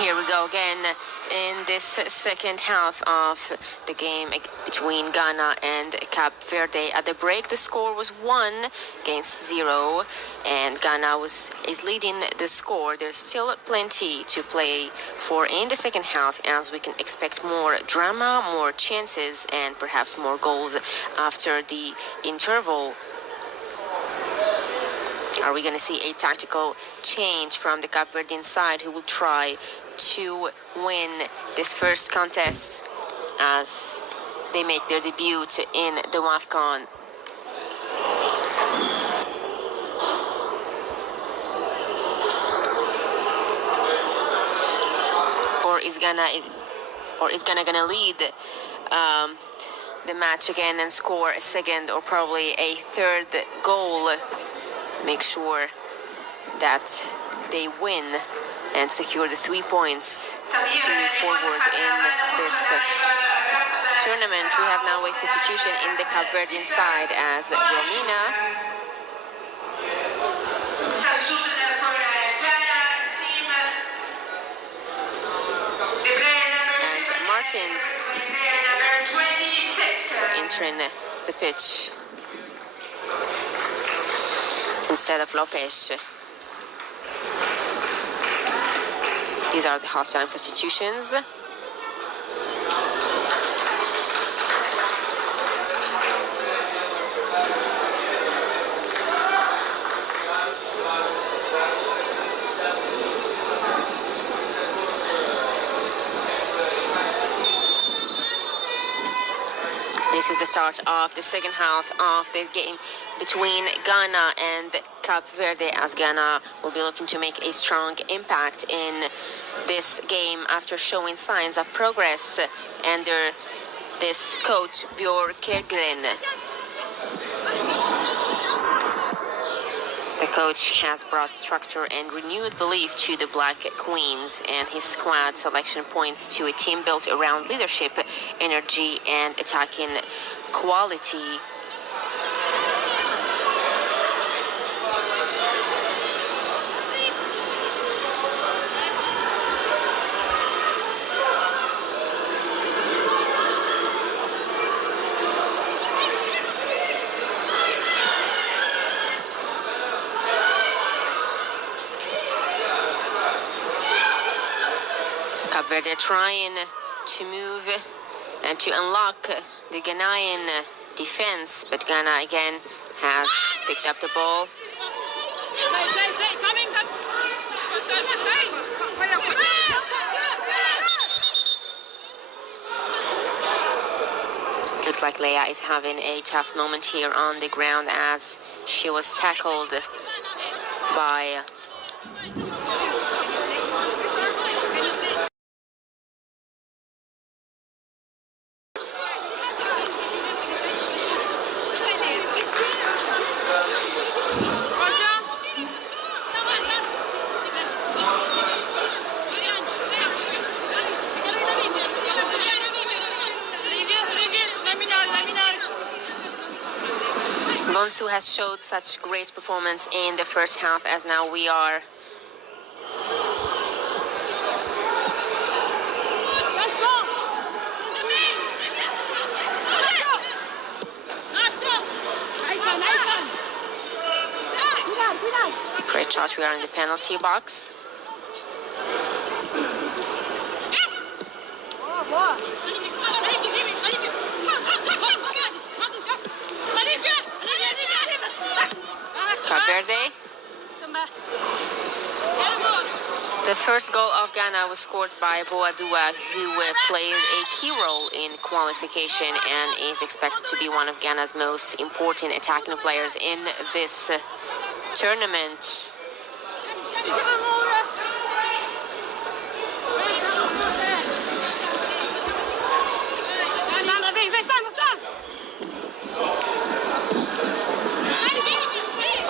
Here we go again in this second half of the game between Ghana and Cape Verde. At the break, the score was 1-0, and Ghana is leading the score. There's still plenty to play for in the second half, as we can expect more drama, more chances, and perhaps more goals after the interval. Are we going to see a tactical change from the Cape Verdean side, who will try to win this first contest as they make their debut in the WAFCON? Or is Ghana gonna lead the match again and score a second or probably a third goal? Make sure that they win and secure the 3 points to move forward in this tournament. We have now a substitution in the Cape Verdean side as Romina and Martins entering the pitch instead of Lopez. These are the halftime substitutions. This is the start of the second half of the game between Ghana and Cape Verde, as Ghana will be looking to make a strong impact in this game after showing signs of progress under this coach Björn Kergren. The coach has brought structure and renewed belief to the Black Queens, and his squad selection points to a team built around leadership, energy, and attacking quality. Cape Verde trying to move and to unlock the Ghanaian defense, but Ghana again has picked up the ball. Looks like Leia is having a tough moment here on the ground as she was tackled by Bonsu has showed such great performance in the first half, as now we are great shot. We are in the penalty box. Cape Verde. The first goal of Ghana was scored by Boadua, who played a key role in qualification and is expected to be one of Ghana's most important attacking players in this tournament.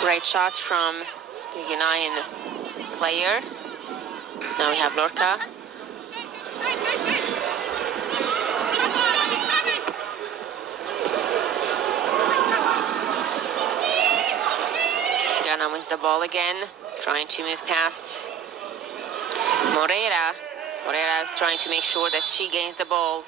Great shot from the Ghanaian player. Now we have Lorca. Ghana wins the ball again, trying to move past Moreira. Moreira is trying to make sure that she gains the ball.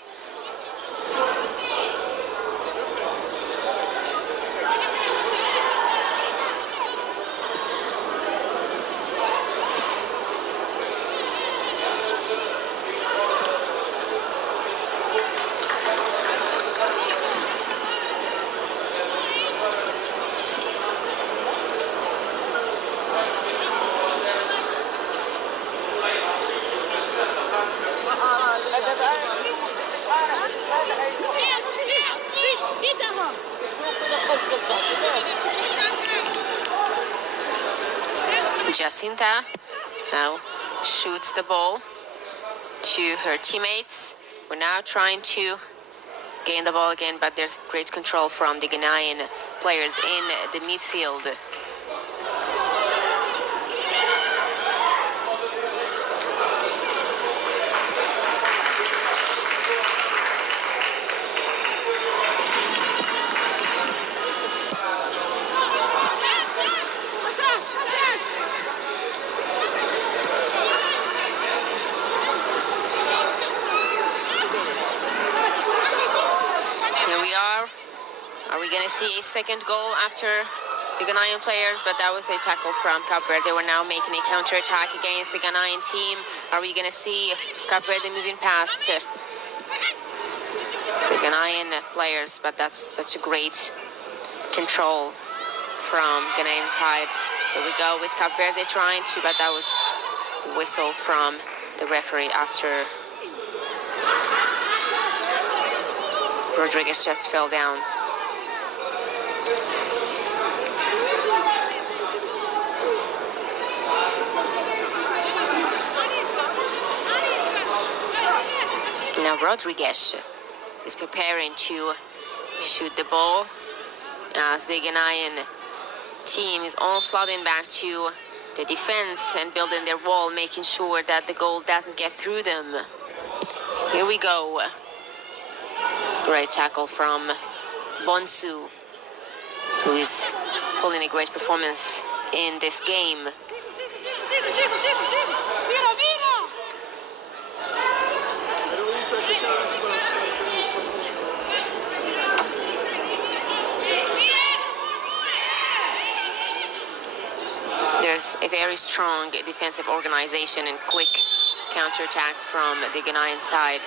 Jacinta now shoots the ball to her teammates. We're now trying to gain the ball again, but there's great control from the Ghanaian players in the midfield. Are we going to see a second goal after the Ghanaian players? But that was a tackle from Cape Verde. We're now making a counter-attack against the Ghanaian team. Are we going to see Cape Verde moving past the Ghanaian players? But that's such a great control from Ghanaian side. Here we go with Cape Verde trying to, but that was the whistle from the referee after Rodriguez just fell down. Now Rodriguez is preparing to shoot the ball as the Ghanaian team is all flooding back to the defense and building their wall, making sure that the goal doesn't get through them. Here we go. Great tackle from Bonsu, who is pulling a great performance in this game. There's a very strong defensive organization and quick counterattacks from the Ghanaian side.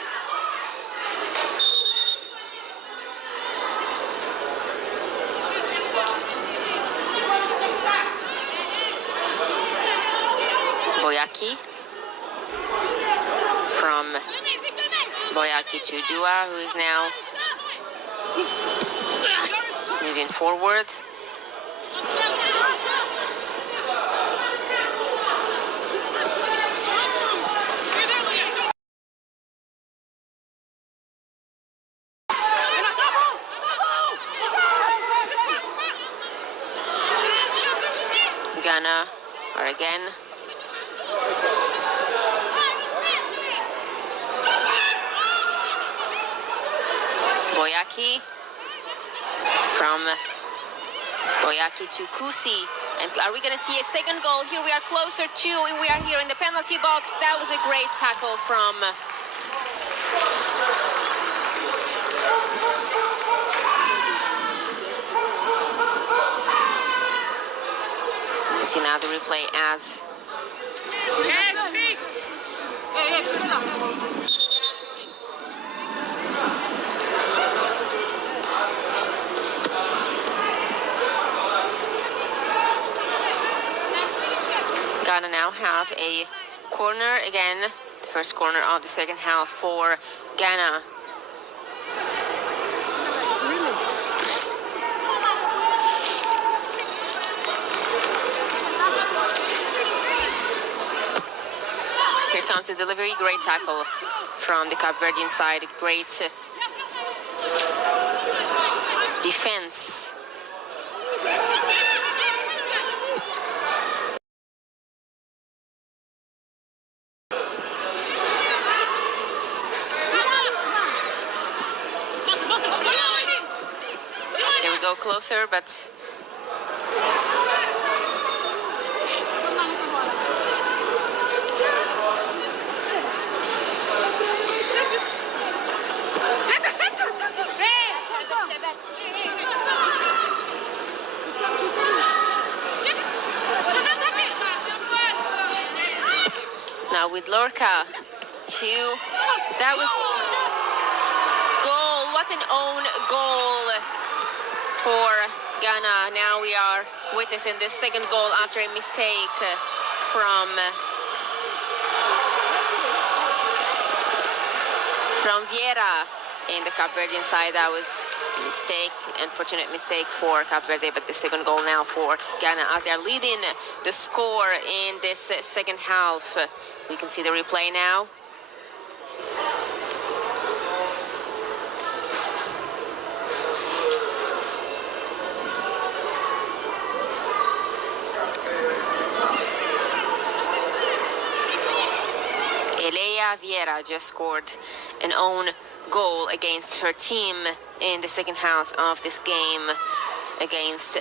Boyaki. From Boyaki to Dua, who is now moving forward. Ghana are again. Boyaki. From Boyaki to Kusi. And are we going to see a second goal? Here we are closer to, we are here in the penalty box. That was a great tackle from see now the replay as Ghana now have a corner again, the first corner of the second half for Ghana. Here comes the delivery, great tackle from the Cape Verdean side, great defense. There we go, closer, but Now with Lorca. Hugh. That was goal. What an own goal for Ghana. Now we are witnessing the second goal after a mistake from Vieira in the Cape Verdean side. That was a mistake, unfortunate mistake for Cape Verde, but the second goal now for Ghana as they are leading the score in this second half. We can see the replay now. Vieira just scored an own goal against her team in the second half of this game against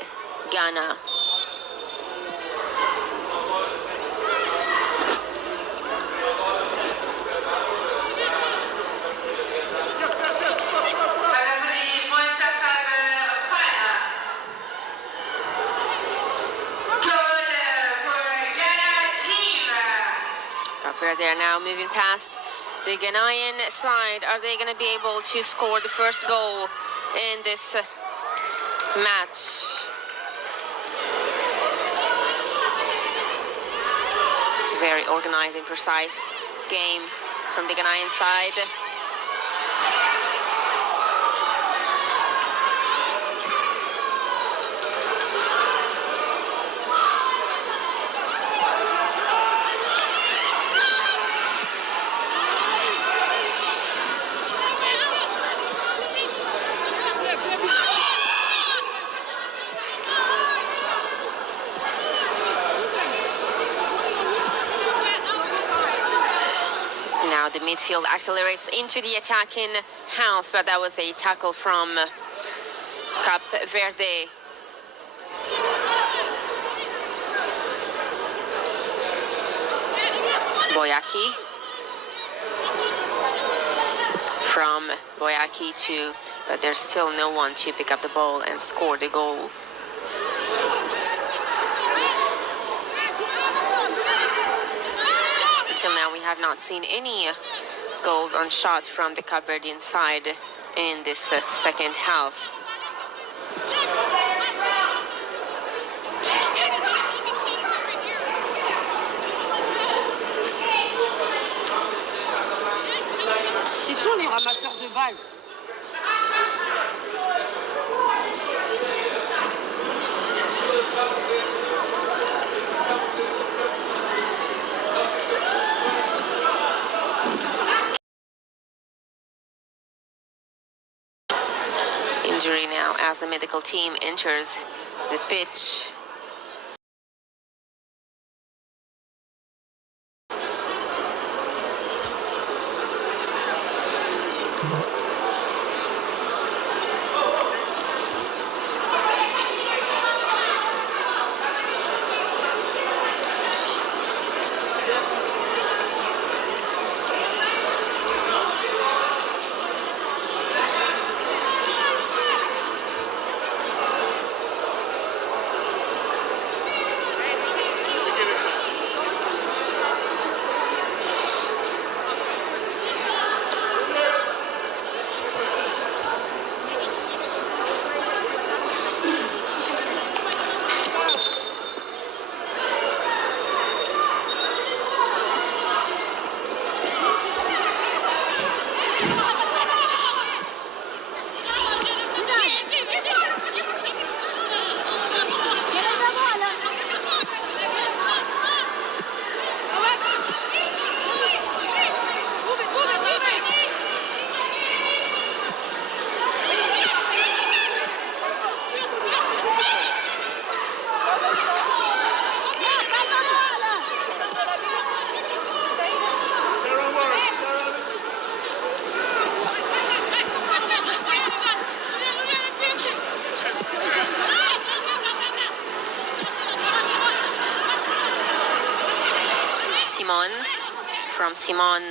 Ghana. They are now moving past the Ghanaian side. Are they going to be able to score the first goal in this match? Very organized and precise game from the Ghanaian side. The midfield accelerates into the attacking half, but that was a tackle from Cape Verde. Boyaki. From Boyaki to, but there's still no one to pick up the ball and score the goal. Until now, we have not seen any goals on shot from the Cape Verdean side in this second half. Ils sont les ramasseurs de balles. Injury now as the medical team enters the pitch. From Simon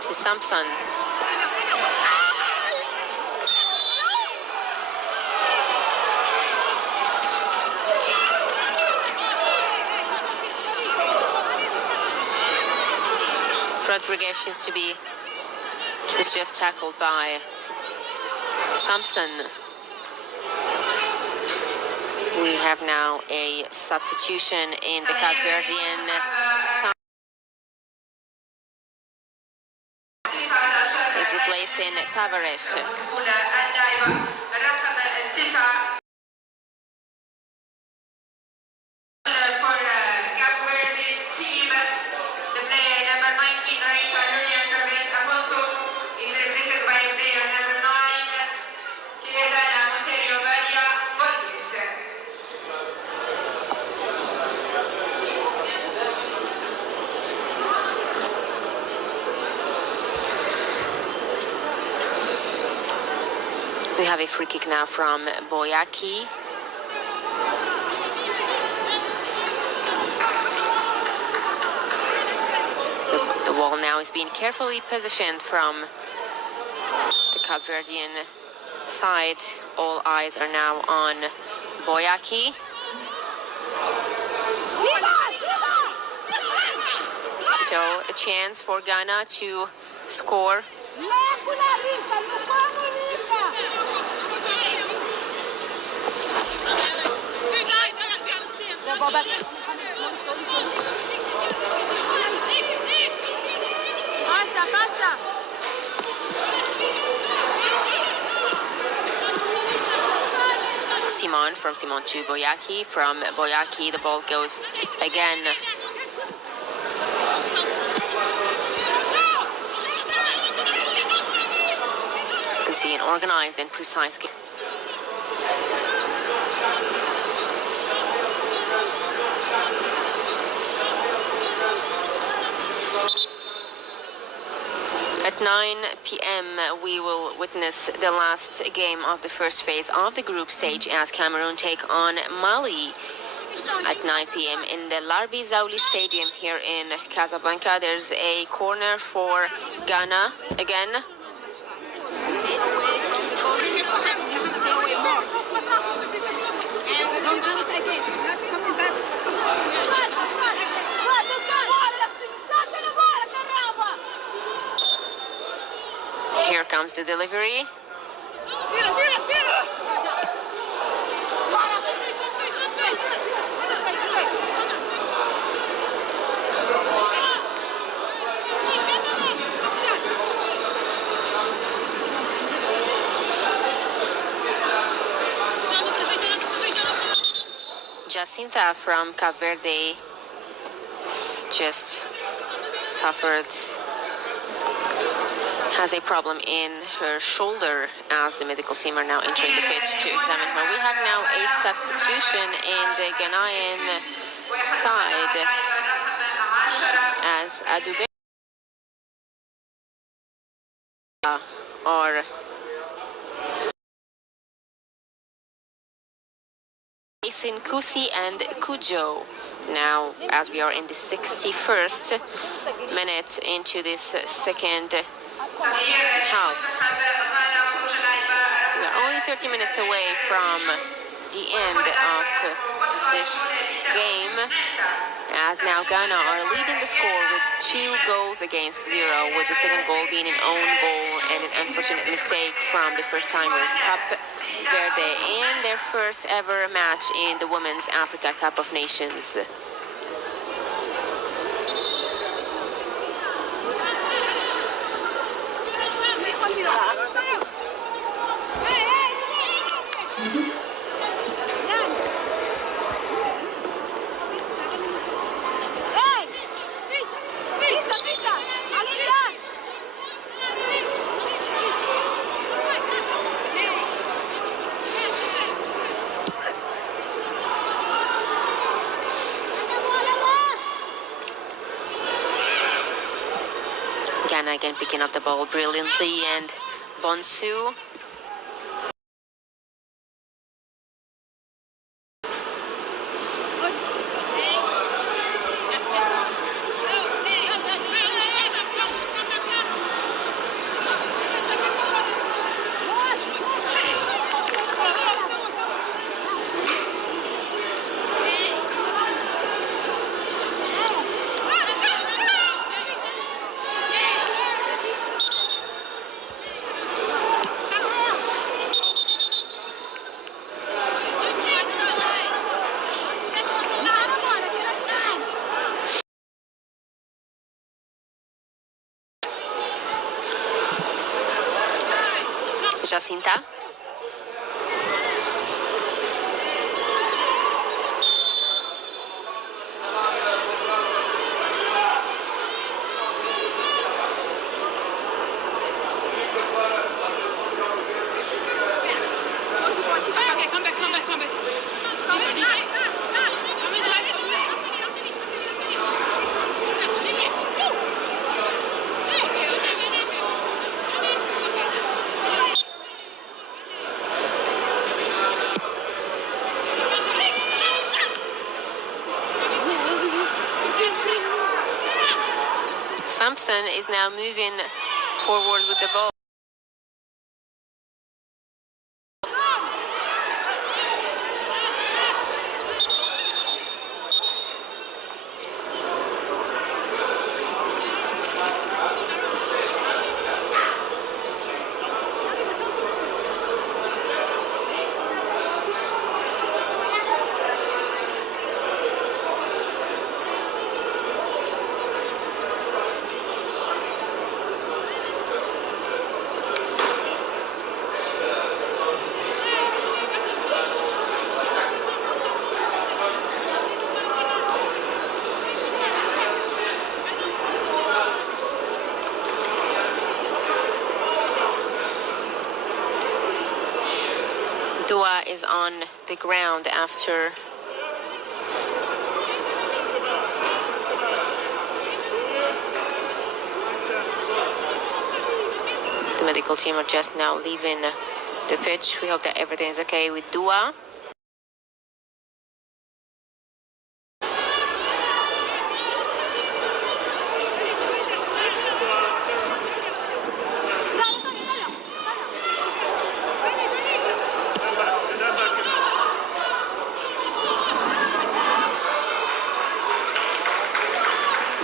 to Samson. Rodriguez seems to be, was just tackled by Sampson. We have now a substitution in the Cape Verdean side. Is replacing Tavares. We have a free kick now from W.A.P. The ball now is being carefully positioned from the Cape Verdean side. All eyes are now on W.A.P. Still a chance for Ghana to score. Simon, from Simon to W.A.P. From W.A.P. the ball goes again. You can see an organized and precise game. At 9 p.m. we will witness the last game of the first phase of the group stage as Cameroon take on Mali. At 9 p.m. in the Larbi Zaouli Stadium here in Casablanca. There's a corner for Ghana again. Here comes the delivery. Jacinta from Cape Verde just suffered, has a problem in her shoulder as the medical team are now entering the pitch to examine her. We have now a substitution in the Ghanaian side as Adube or Mason Kusi and Kujo. Now, as we are in the 61st minute into this second half, we are only 30 minutes away from the end of this game, as now Ghana are leading the score with 2 goals against 0, with the second goal being an own goal and an unfortunate mistake from the first timers. Cape Verde in their first ever match in the Women's Africa Cup of Nations. Ghana again picking up the ball brilliantly, and Bonsu Jacinta. Sampson is now moving forward with the ball. W.A.P is on the ground after the medical team are just now leaving the pitch. We hope that everything is okay with W.A.P.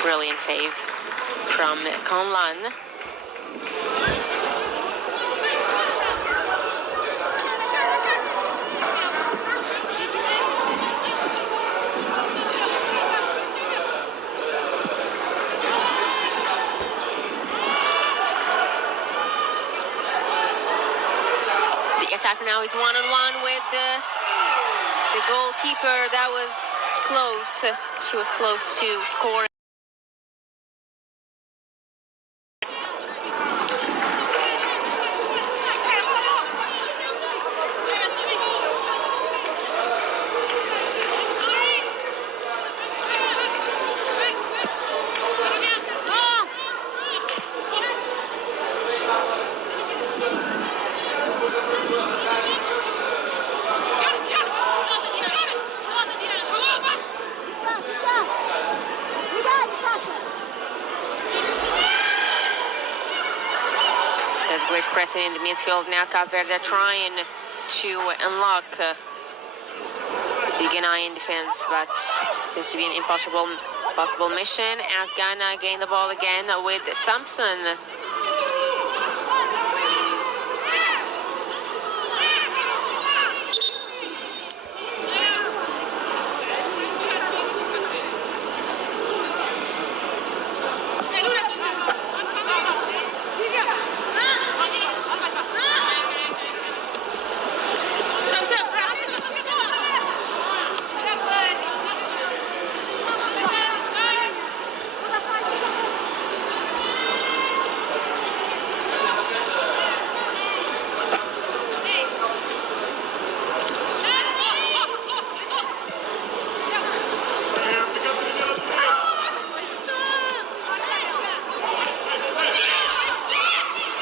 Brilliant save from Conlan. The attacker now is one-on-one with the goalkeeper. That was close. She was close to score. There's great pressing in the midfield now. Cape Verde trying to unlock the Ghanaian defense, but seems to be an impossible mission as Ghana gain the ball again with Sampson.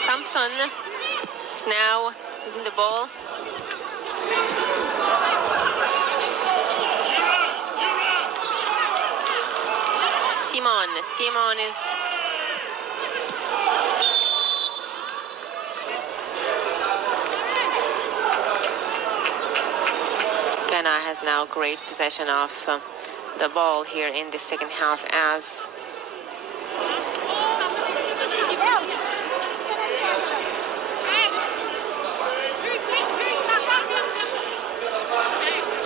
Sampson is now moving the ball. Simon is Ghana has now great possession of the ball here in the second half as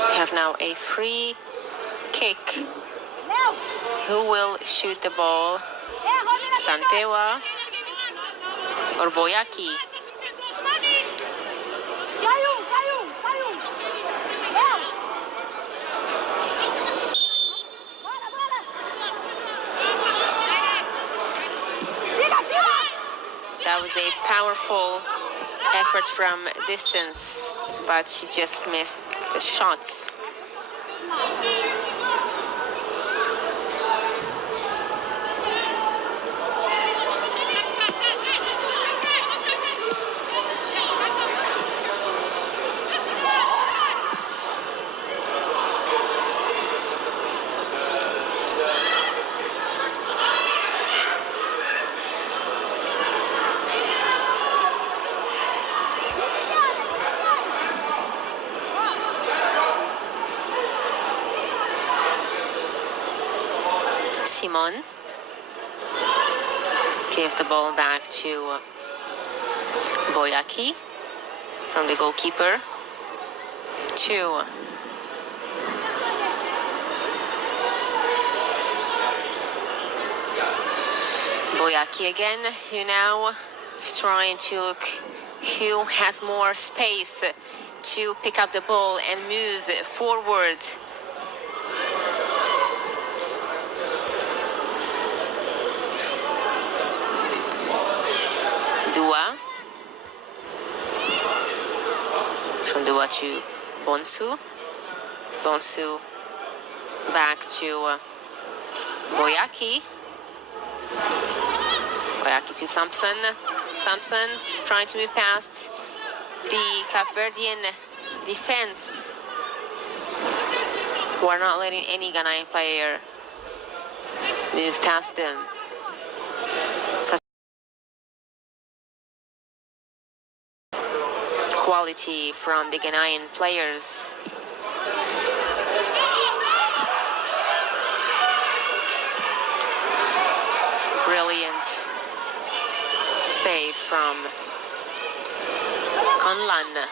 we have now a free kick. Who will shoot the ball? Santewa or Boyaki? was a powerful effort from distance, but she just missed the shot. Simon gives the ball back to W.A.P from the goalkeeper to W.A.P again, who now is trying to look who has more space to pick up the ball and move forward. Dua. From Dua to Bonsu. Bonsu back to W.A.P. W.A.P to Sampson. Sampson trying to move past the Cape Verdean defense, who are not letting any Ghanaian player move past them. Such quality from the Ghanaian players. Brilliant save from Conlan.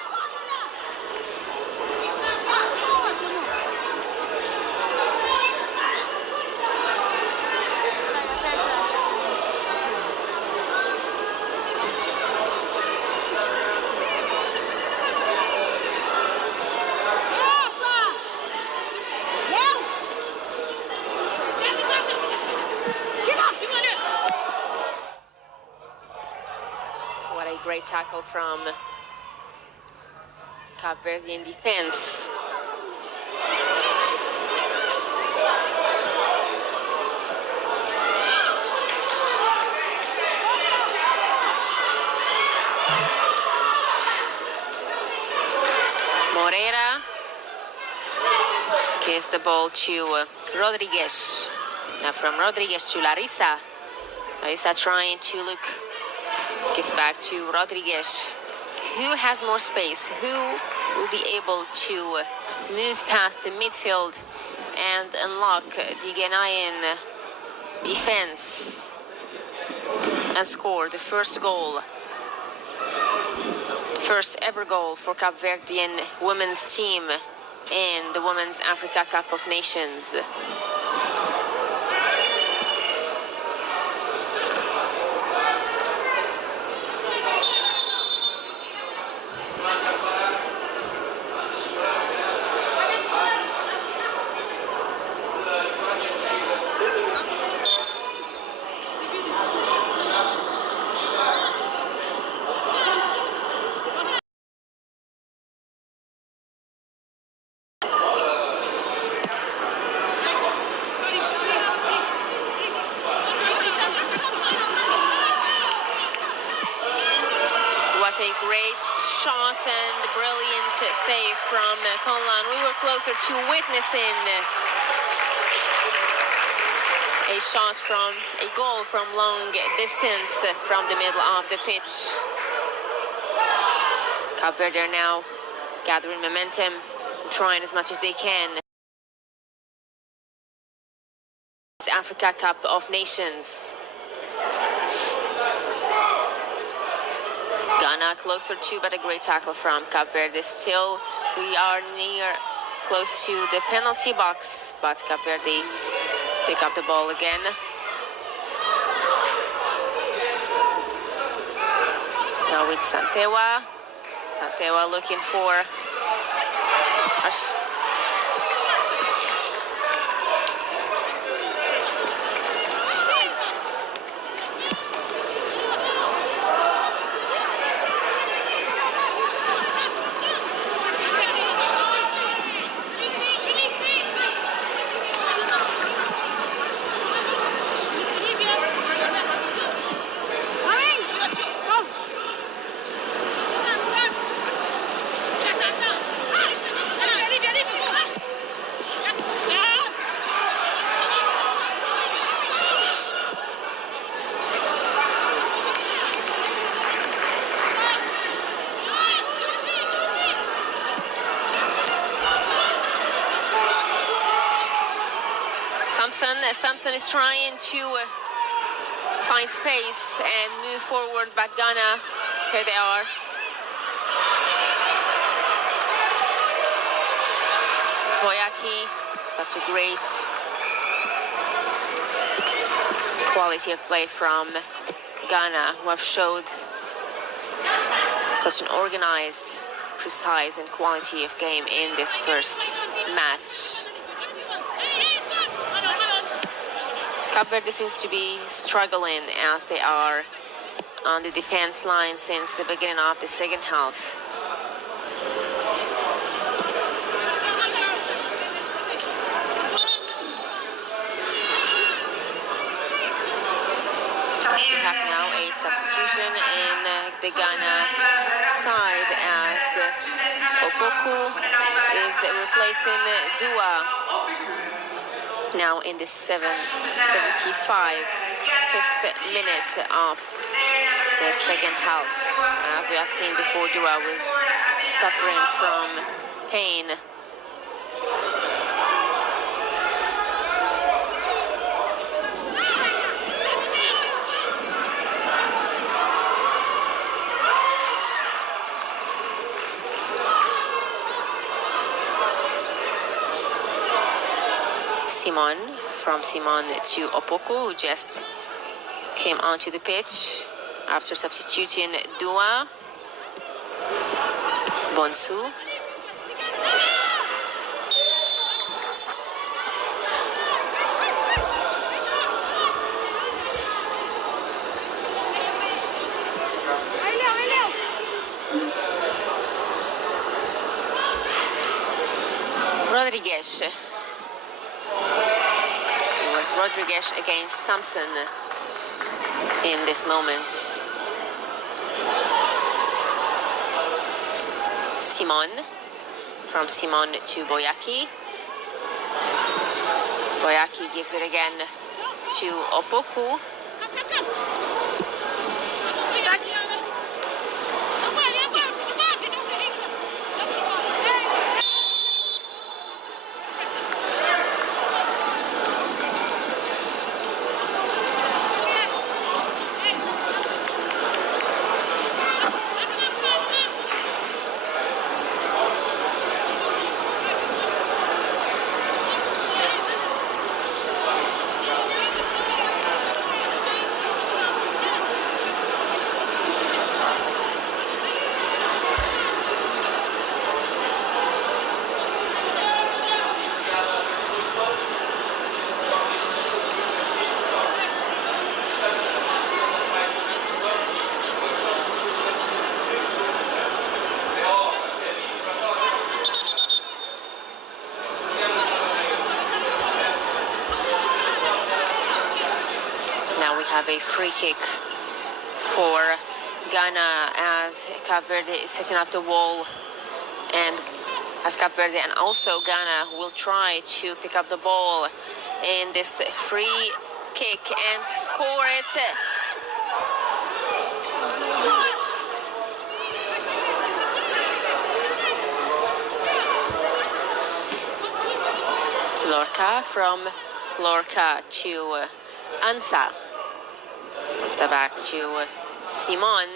What a great tackle from Cape Verdean defense. Moreira gives the ball to Rodriguez. Now from Rodriguez to Larissa. Larissa trying to look, gives back to Rodriguez. Who has more space? Who will be able to move past the midfield and unlock the Ghanaian defense and score the first goal? First ever goal for Cape Verdean women's team in the Women's Africa Cup of Nations. A great shot and brilliant save from Conlan. We were closer to witnessing a shot from a goal from long distance from the middle of the pitch. Cape Verde are now gathering momentum, trying as much as they can. It's Africa Cup of Nations. Ghana closer to, but a great tackle from Cape Verde. Still, we are close to the penalty box, but Cape Verde pick up the ball again. Now with Santewa. Santewa looking for Samson is trying to find space and move forward, but Ghana, here they are. W.A.P, such a great quality of play from Ghana, who have showed such an organized, precise and quality of game in this first match. Cape Verde seems to be struggling as they are on the defense line since the beginning of the second half. We have now a substitution in the Ghana side as Opoku is replacing Dua. Now in the 75th minute of the second half. As we have seen before, Dua was suffering from pain. Simon, from Simon to Opoku, who just came onto the pitch after substituting Dua. Bonsu. Rodriguez. Rodriguez against Samson in this moment. Simon, from Simon to W.A.P. W.A.P gives it again to Opoku. Have a free kick for Ghana as Cape Verde is setting up the wall, and as Cape Verde and also Ghana will try to pick up the ball in this free kick and score it. Lorca, from Lorca to Ansa. So back to Simon,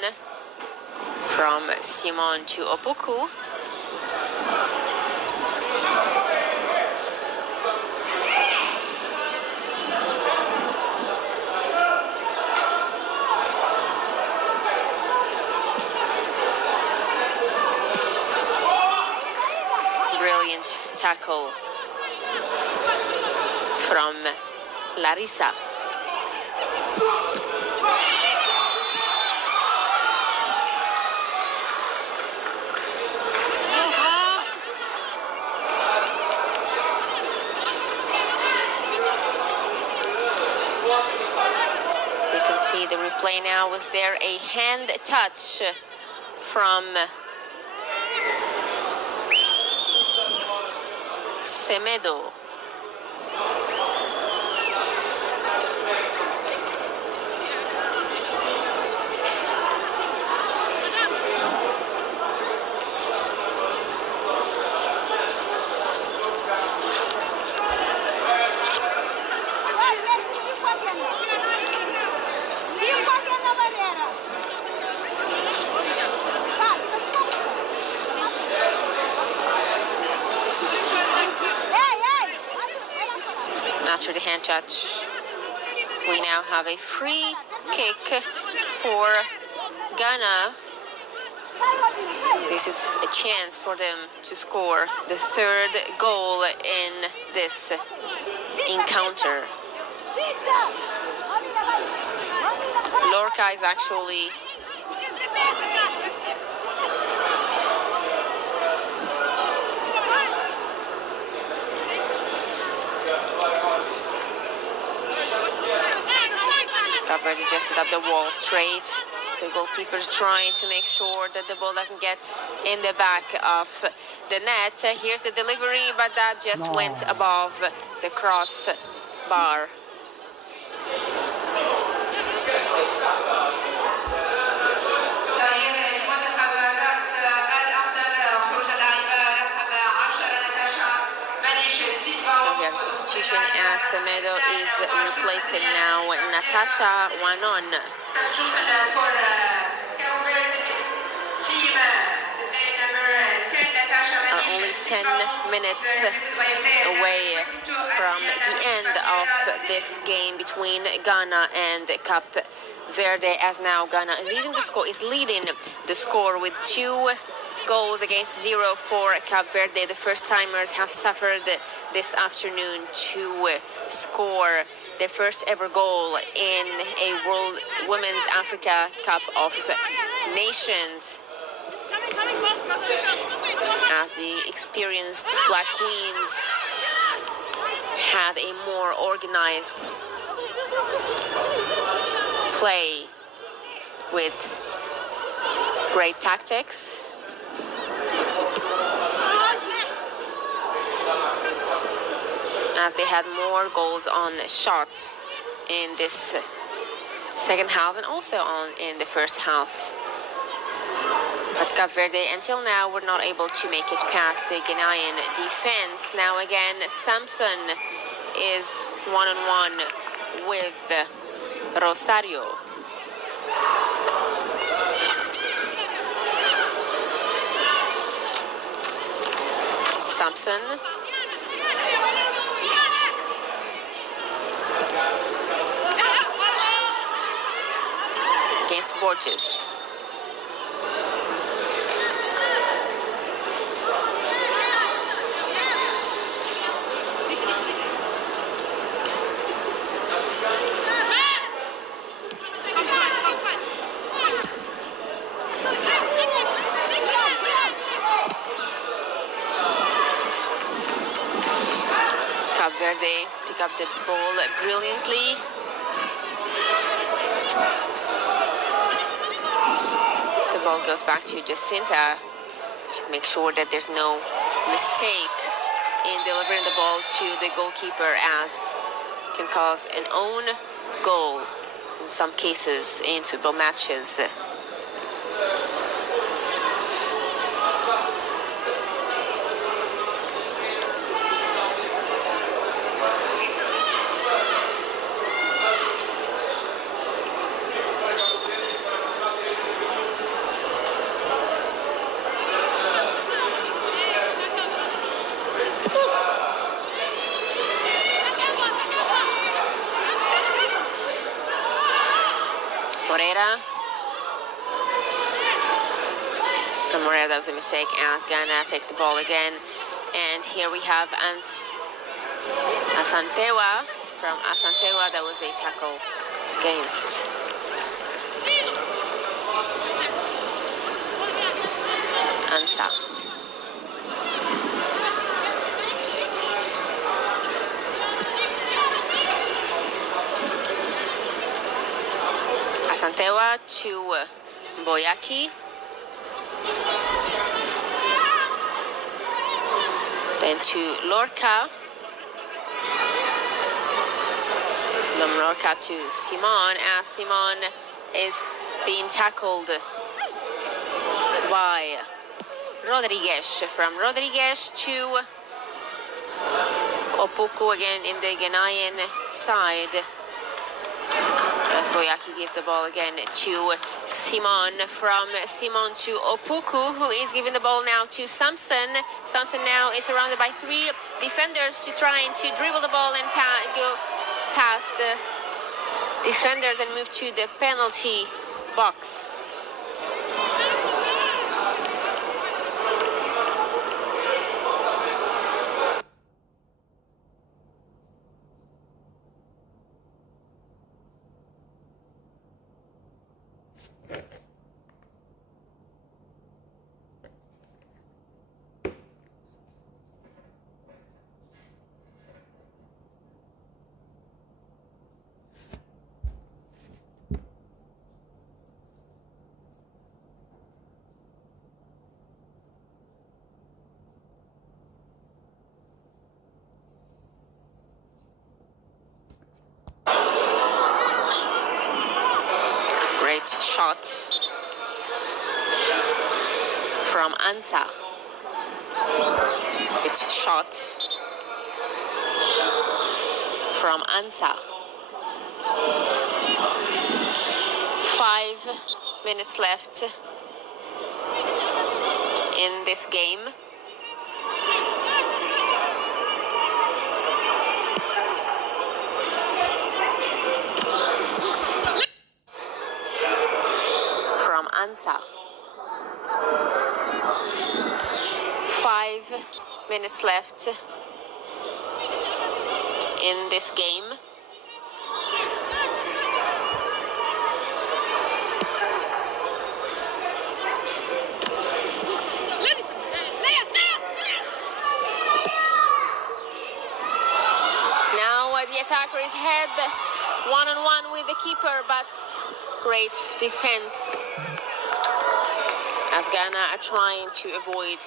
from Simon to Opoku. Brilliant tackle from Larissa. The replay now. Was there a hand touch from Semedo? After the hand touch, we now have a free kick for Ghana. This is a chance for them to score the third goal in this encounter. Lorca is actually Cape just set up the wall straight. The goalkeeper's trying to make sure that the ball doesn't get in the back of the net. Here's the delivery, but that just went above the cross bar. We have a substitution as Semedo is replacing now Natasha Wanon. Are only 10 minutes away from the end of this game between Ghana and Cape Verde, as now Ghana is leading the score with 2 goals against 0 for Cape Verde. The first timers have suffered this afternoon to score their first ever goal in a World Women's Africa Cup of Nations, as the experienced Black Queens had a more organized play with great tactics. As they had more goals on shots in this second half and also in the first half. But Cape Verde, until now, were not able to make it past the Ghanaian defense. Now again, Samson is one-on-one with Rosario. Samson. Against Borges. Cape Verde pick up the ball brilliantly. The ball goes back to Jacinta. Should make sure that there's no mistake in delivering the ball to the goalkeeper, as it can cause an own goal in some cases in football matches. Moreira, that was a mistake, as Ghana take the ball again. And here we have Asantewa. From Asantewa, that was a tackle against Ansa. Asantewa to Boyaki. Then to Lorca. From Lorca to Simon, as Simon is being tackled by Rodriguez. From Rodriguez to Opoku again in the Ghanaian side. As Boyaki gives the ball again to Simon. From Simon to Opoku, who is giving the ball now to Samson. Samson now is surrounded by 3 defenders. She's trying to dribble the ball and go past the defenders and move to the penalty box. Great shot from Ansa. It's shot from Ansa. 5 minutes left in this game. From Ansa. 5 minutes left in this game. Now the attacker is head one-on-one with the keeper, but great defense as Ghana are trying to avoid